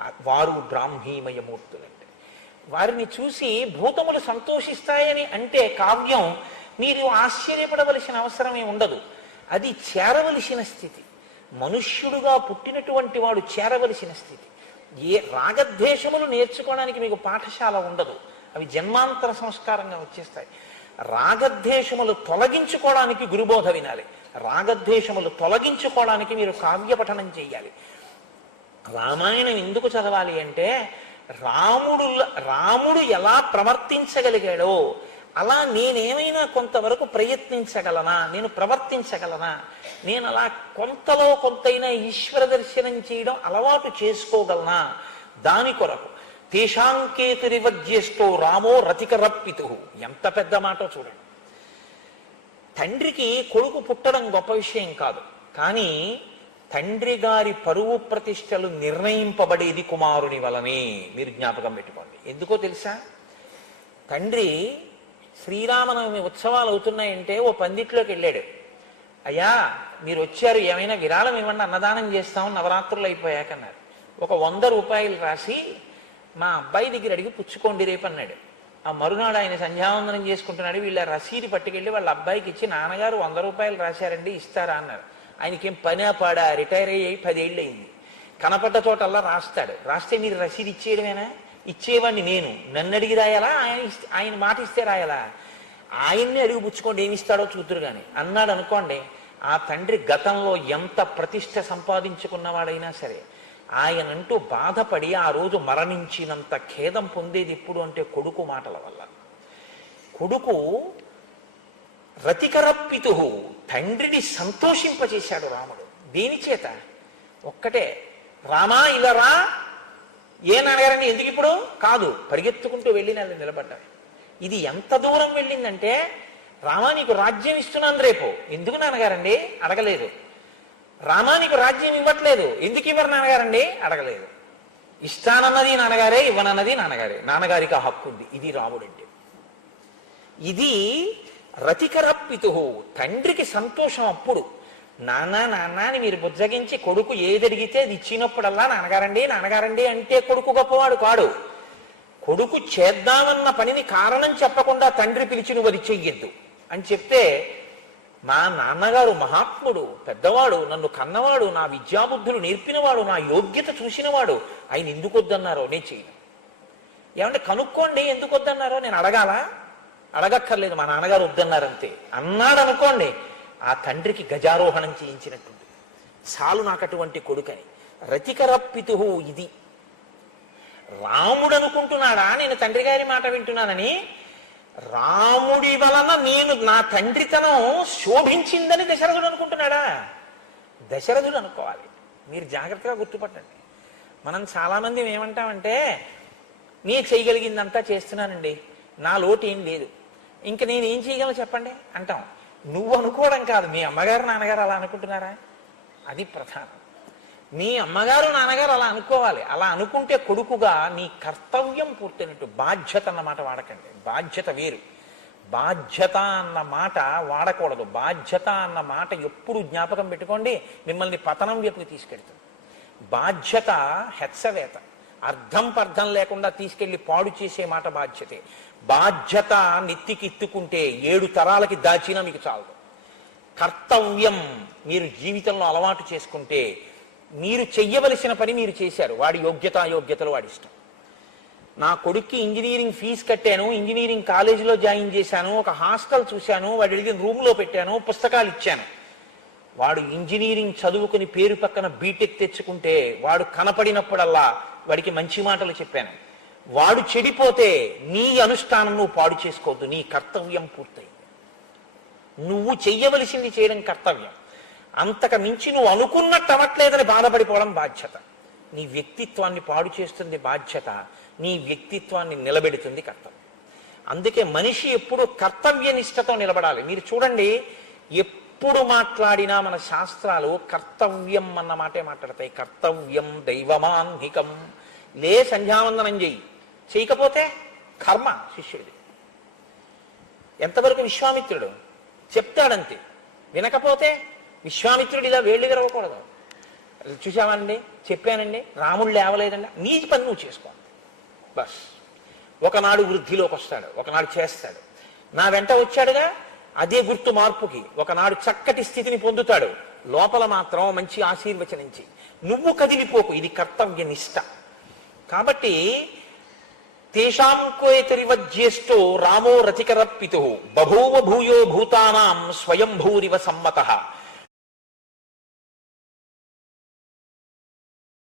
ఆ వారు బ్రాహ్మీమయమూర్తులంటే వారిని చూసి భూతములు సంతోషిస్తాయని అంటే కావ్యం మీరు ఆశ్చర్యపడవలసిన అవసరమే ఉండదు. అది చేరవలసిన స్థితి. మనుష్యుడుగా పుట్టినటువంటి వాడు చేరవలసిన స్థితి. ఏ రాగద్వేషములు నేర్చుకోవడానికి మీకు పాఠశాల ఉండదు. అవి జన్మాంతర సంస్కారంగా వచ్చేస్తాయి. రాగద్వేషములు తొలగించుకోవడానికి గురుబోధ వినాలి. రాగద్వేషములు తొలగించుకోవడానికి మీరు కావ్య పఠనం చేయాలి. రామాయణం ఎందుకు చదవాలి అంటే రాముడు రాముడు ఎలా ప్రవర్తించగలిగాడో అలా నేనేమైనా కొంతవరకు ప్రయత్నించగలనా నేను ప్రవర్తించగలనా నేను అలా కొంతలో కొంతైనా ఈశ్వర దర్శనం చేయడం అలవాటు చేసుకోగలనా దాని కొరకు. తేషాంకేతురివజ్యేష్టో రామో రతికరప్పితు. ఎంత పెద్ద మాట చూడండి. తండ్రికి కొడుకు పుట్టడం గొప్ప విషయం కాదు. కానీ తండ్రి గారి పరువు ప్రతిష్టలు నిర్ణయింపబడేది కుమారుని వలనే. మీరు జ్ఞాపకం పెట్టుకోండి. ఎందుకో తెలుసా? తండ్రి శ్రీరామనవమి ఉత్సవాలు అవుతున్నాయంటే ఓ పందిట్లోకి వెళ్ళాడు. అయ్యా మీరు వచ్చారు ఏమైనా విరాళం ఇవ్వండి అన్నదానం చేస్తాం నవరాత్రులు అయిపోయాకన్నారు ఒక వంద రూపాయలు రాసి మా అబ్బాయి దగ్గర అడిగి పుచ్చుకోండి రేపు అన్నాడు. ఆ మరునాడు ఆయన సంధ్యావందనం చేసుకుంటున్నాడు వీళ్ళ రసీదు పట్టుకెళ్ళి వాళ్ళ అబ్బాయికి ఇచ్చి నాన్నగారు వంద రూపాయలు రాశారండి ఇస్తారా అన్నారు. ఆయనకేం పని పాడా? రిటైర్ అయ్యి పదేళ్ళు అయింది కనపడ్డ చోటల్లా రాస్తాడు. రాస్తే మీరు రసీదు ఇచ్చేయడమేనా? ఇచ్చేవాడిని నేను. నన్ను అడిగి రాయాలా? ఆయన ఆయన మాట ఇస్తే రాయాలా? ఆయన్ని అడిగి పుచ్చుకోండి ఏమి ఇస్తాడో చూద్దరు కానీ అన్నాడు అనుకోండి ఆ తండ్రి గతంలో ఎంత ప్రతిష్ట సంపాదించుకున్నవాడైనా సరే ఆయనంటూ బాధపడి ఆ రోజు మరణించినంత ఖేదం పొందేది ఎప్పుడు అంటే కొడుకు మాటల వల్ల. కొడుకు రతికరప్పితు తండ్రిని సంతోషింపచేశాడు రాముడు. దేని చేత ఒక్కటే రామా ఇలా రా ఏ ఎందుకు ఇప్పుడు? కాదు పరిగెత్తుకుంటూ వెళ్ళి నన్ను నిలబడ్డాను ఇది ఎంత దూరం వెళ్ళిందంటే రామా నీకు రాజ్యం ఇస్తున్నాను రేపు. ఎందుకు నాన్నగారండి? అడగలేదు. రామా నీకు రాజ్యం ఇవ్వట్లేదు. ఎందుకు ఇవ్వరు నాన్నగారండి? అడగలేదు. ఇస్తానన్నది నాన్నగారే ఇవ్వనన్నది నాన్నగారే. నాన్నగారికి ఆ హక్కు ఉంది. ఇది రాముడంటే. ఇది రతికరప్పితు తండ్రికి సంతోషం అప్పుడు. నాన్న నాన్న అని మీరు బుజ్జగించి కొడుకు ఏది అది ఇచ్చినప్పుడల్లా నాన్నగారండి నాన్నగారండి అంటే కొడుకు గొప్పవాడు కాడు. కొడుకు చేద్దామన్న పనిని కారణం చెప్పకుండా తండ్రి పిలిచి నువ్వు అది చెయ్యొద్దు. అని చెప్తే మా నాన్నగారు మహాత్ముడు పెద్దవాడు నన్ను కన్నవాడు నా విద్యాబుద్ధులు నేర్పినవాడు నా యోగ్యత చూసినవాడు. ఆయన ఎందుకు వద్దన్నారో నేను చేయను ఏమంటే కనుక్కోండి ఎందుకు వద్దన్నారో నేను అడగాలా? అడగక్కర్లేదు మా నాన్నగారు వద్దన్నారంతే. అన్నాడు అనుకోండి ఆ తండ్రికి గజారోహణం చేయించినట్టుంది చాలు నాకు అటువంటి కొడుకని. రతికరప్పితు ఇది. రాముడు అనుకుంటున్నాడా నేను తండ్రి గారి మాట వింటున్నానని. రాముడి వలన నేను నా తండ్రితనం శోభించిందని దశరథుడు అనుకుంటున్నాడా? దశరథుడు అనుకోవాలి. మీరు జాగ్రత్తగా గుర్తుపట్టండి. మనం చాలామంది ఏమంటామంటే నీ చేయగలిగిందంతా చేస్తున్నానండి. నా లోటు ఏం లేదు. ఇంక నేను ఏం చేయగలను చెప్పండి? అంటాం. నువ్వు అనుకోవడం కాదు. మీ అమ్మగారు నాన్నగారు అలా అనుకుంటున్నారా? అది ప్రధానం. నీ అమ్మగారు నాన్నగారు అలా అనుకోవాలి. అలా అనుకుంటే కొడుకుగా నీ కర్తవ్యం పూర్తయినట్టు బాధ్యత అన్న మాట వాడకండి. బాధ్యత వేరు. బాధ్యత అన్న మాట వాడకూడదు. బాధ్యత అన్న మాట ఎప్పుడు జ్ఞాపకం పెట్టుకోండి. మిమ్మల్ని పతనం వైపుకి తీసుకెళ్తుంది. బాధ్యత హెచ్చవేత. అర్థం పర్థం లేకుండా తీసుకెళ్ళి పాడు చేసే మాట బాధ్యతే. బాధ్యత నెత్తికెత్తుకుంటే ఏడు తరాలకి దాచినా మీకు చాలదు. కర్తవ్యం మీరు జీవితంలో అలవాటు చేసుకుంటే మీరు చెయ్యవలసిన పని మీరు చేశారు. వాడి యోగ్యత యోగ్యతలు వాడి ఇష్టం. నా కొడుక్కి ఇంజనీరింగ్ ఫీజు కట్టాను ఇంజనీరింగ్ కాలేజీలో జాయిన్ చేశాను ఒక హాస్టల్ చూశాను వాడి అడిగిన రూమ్లో పెట్టాను పుస్తకాలు ఇచ్చాను. వాడు ఇంజనీరింగ్ చదువుకుని పేరు పక్కన బీటెక్ తెచ్చుకుంటే వాడు కనపడినప్పుడల్లా వాడికి మంచి మాటలు చెప్పాను. వాడు చెడిపోతే నీ అనుష్ఠానం నువ్వు పాడు చేసుకోవద్దు నీ కర్తవ్యం పూర్తయింది. నువ్వు చెయ్యవలసింది చేయడం కర్తవ్యం. అంతకు మించి నువ్వు అనుకున్నట్టు అవ్వట్లేదని బాధపడిపోవడం బాధ్యత. నీ వ్యక్తిత్వాన్ని పాడు చేస్తుంది బాధ్యత నీ వ్యక్తిత్వాన్ని నిలబెడుతుంది కర్తవ్యం. అందుకే మనిషి ఎప్పుడు కర్తవ్య నిష్టతో నిలబడాలి. మీరు చూడండి ఎప్పుడు మాట్లాడినా మన శాస్త్రాలు కర్తవ్యం అన్న మాటే మాట్లాడతాయి. కర్తవ్యం దైవమాన్హికం లే సంధ్యావందనం చెయ్యి. చేయకపోతే కర్మ శిష్యుడిది. ఎంతవరకు విశ్వామిత్రుడు చెప్తాడంతే. వినకపోతే విశ్వామిత్రుడు ఇలా వేళ్ళు విరవకూడదు చూసామండి చెప్పానండి? రాముడు లేవలేదండి. నీ పని నువ్వు చేసుకో. బస్. ఒకనాడు వృద్ధిలోకి వస్తాడు ఒకనాడు చేస్తాడు. నా వెంట వచ్చాడుగా అదే గుర్తు మార్పుకి ఒకనాడు చక్కటి స్థితిని పొందుతాడు. లోపల మాత్రం మంచి ఆశీర్వచనించి నువ్వు కదిలిపోకు ఇది కర్తవ్య నిష్ట. కాబట్టి తేషాం కోయతరివ జ్యేష్ఠో రామో రతికరప్పితు బభూవ భూయో భూతానాం స్వయంభూరివ సమ్మత.